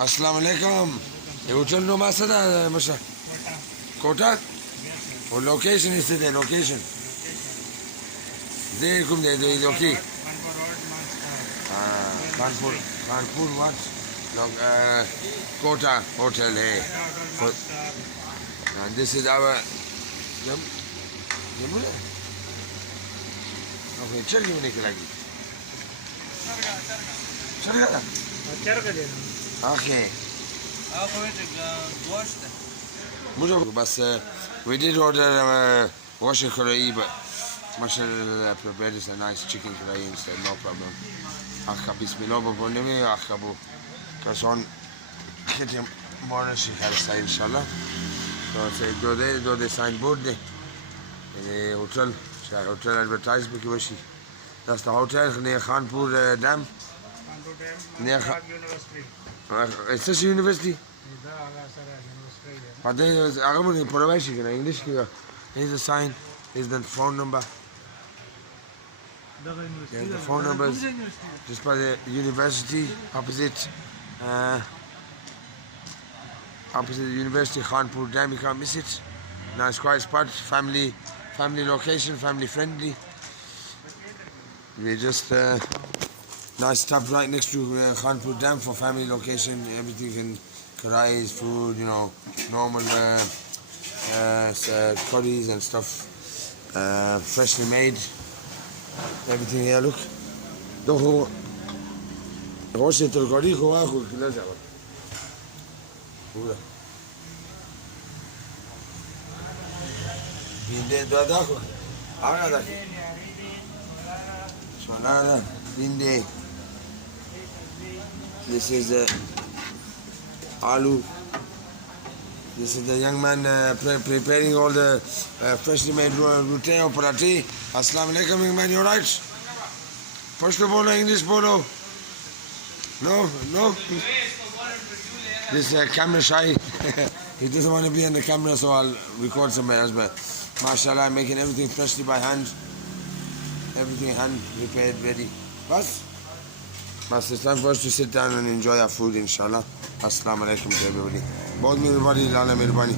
Assalamu alaikum. The hotel no masada, Masha. Kota? Or location is the location. There come the okay. Khanpur what? Kota Hotel hey. And this is our okay, check you like okay. We did order wash karahi, but Mashallah prepared us a nice chicken karahi instead, no problem. Akka bismillah bonemi akkabu kason kitim morning she has say inshallah. So say do the signboard there. The hotel advertisement because that's the hotel near Khanpur Dam. Near University. It's just university. But there is English. Here's the sign. Here's the phone number. There's the phone numbers. Just by the university opposite. Opposite the university, Khanpur Dam. You can't miss it. Nice quiet spot. Family location. Family friendly. We just nice stop right next to Khanpur Dam for family location. Everything in karahis, food, normal curries and stuff, freshly made. Everything here, look. This is aloo. This is the young man preparing all the freshly made routine or parathi. Assalamu alaikum, young man, you alright? First of all, English bolo. No. This camera shy. He doesn't want to be on the camera, so I'll record somewhere else. But mashallah, I'm making everything freshly by hand. Everything hand prepared, ready. Bas, it's time for us to sit down and enjoy our food, inshallah. Assalamu alaikum to everybody. Bahut mehrbani, lala mehrbani.